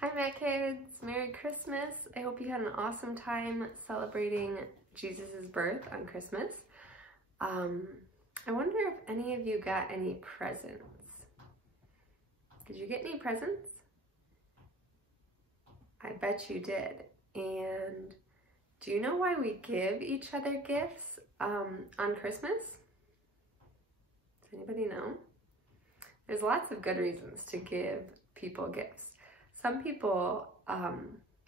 Hi MACC kids, Merry Christmas. I hope you had an awesome time celebrating Jesus' birth on Christmas. I wonder if any of you got any presents. Did you get any presents? I bet you did. And do you know why we give each other gifts on Christmas? Does anybody know? There's lots of good reasons to give people gifts. Some people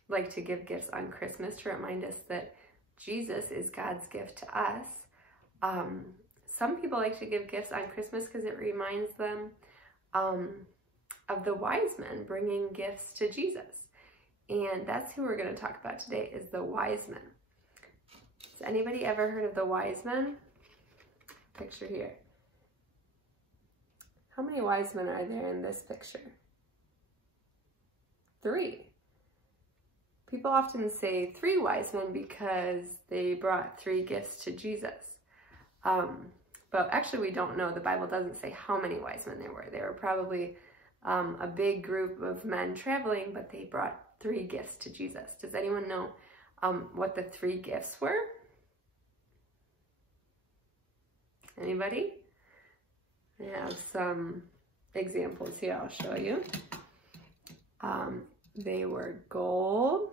like to give gifts on Christmas to remind us that Jesus is God's gift to us. Some people like to give gifts on Christmas because it reminds them of the wise men bringing gifts to Jesus. And that's who we're going to talk about today, is the wise men. Has anybody ever heard of the wise men? Picture here. How many wise men are there in this picture? 3. People often say 3 wise men because they brought 3 gifts to Jesus. But actually we don't know. The Bible doesn't say how many wise men there were. They were probably a big group of men traveling, but they brought 3 gifts to Jesus. Does anyone know what the 3 gifts were? Anybody? I have some examples here I'll show you. They were gold,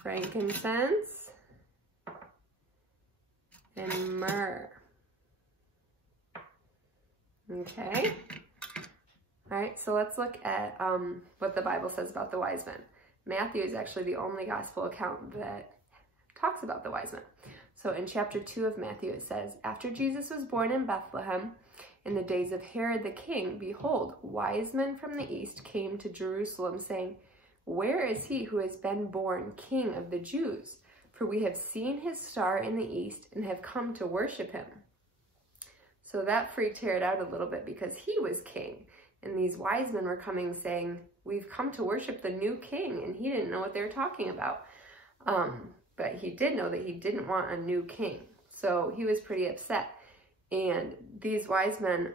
frankincense, and myrrh. Okay. All right, so let's look at what the Bible says about the wise men. Matthew is actually the only gospel account that talks about the wise men. So in chapter 2 of Matthew, it says, "After Jesus was born in Bethlehem, in the days of Herod the king, behold, wise men from the east came to Jerusalem, saying, 'Where is he who has been born King of the Jews? For we have seen his star in the east and have come to worship him.'" So that freaked Herod out a little bit because he was king. And these wise men were coming saying, "We've come to worship the new king." And he didn't know what they were talking about. But he did know that he didn't want a new king. So he was pretty upset. And these wise men,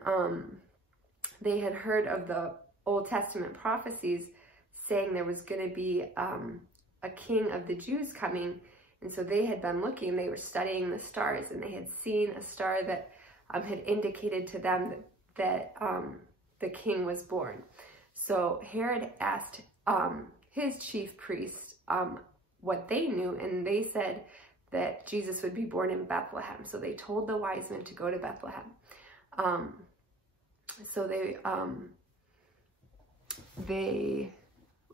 they had heard of the Old Testament prophecies saying there was going to be a king of the Jews coming. And so they had been looking, they were studying the stars, and they had seen a star that had indicated to them that the king was born. So Herod asked his chief priests what they knew, and they said that Jesus would be born in Bethlehem. So they told the wise men to go to Bethlehem. So they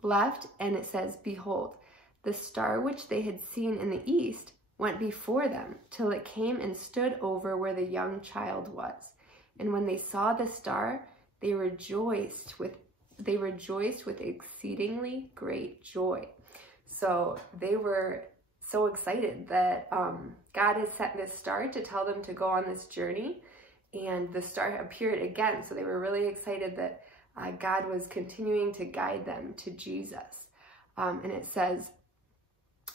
left, and it says, "Behold, the star which they had seen in the east went before them till it came and stood over where the young child was. And when they saw the star, they rejoiced with exceedingly great joy." So they were so excited that God had sent this star to tell them to go on this journey, and the star appeared again. So they were really excited that God was continuing to guide them to Jesus. And it says,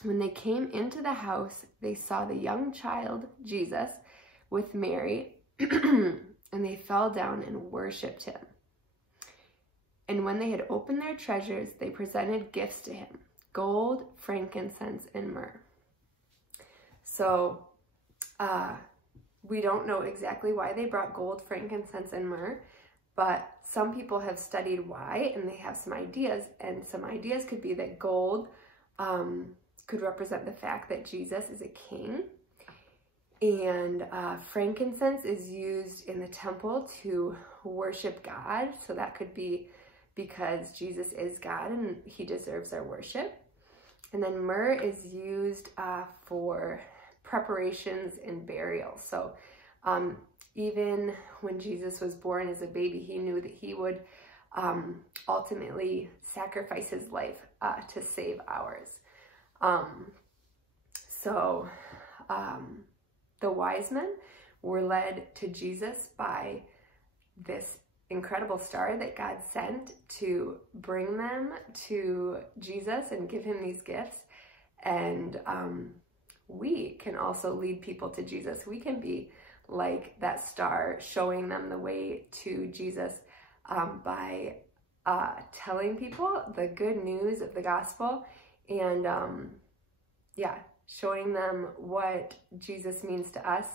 "When they came into the house, they saw the young child, Jesus, with Mary, and they fell down and worshiped him. And when they had opened their treasures, they presented gifts to him, gold, frankincense, and myrrh." So we don't know exactly why they brought gold, frankincense, and myrrh, but some people have studied why, and they have some ideas. And some ideas could be that gold could represent the fact that Jesus is a king, and frankincense is used in the temple to worship God. So that could be because Jesus is God and he deserves our worship. And then myrrh is used for preparations and burial. So even when Jesus was born as a baby, he knew that he would ultimately sacrifice his life to save ours. The wise men were led to Jesus by this incredible star that God sent to bring them to Jesus and give him these gifts. And we can also lead people to Jesus. We can be like that star, showing them the way to Jesus by telling people the good news of the gospel and showing them what Jesus means to us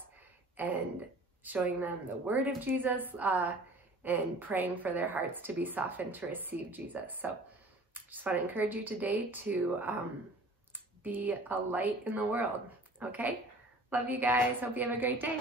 and showing them the word of Jesus and praying for their hearts to be softened to receive Jesus. So just want to encourage you today to be a light in the world. Okay? Love you guys. Hope you have a great day.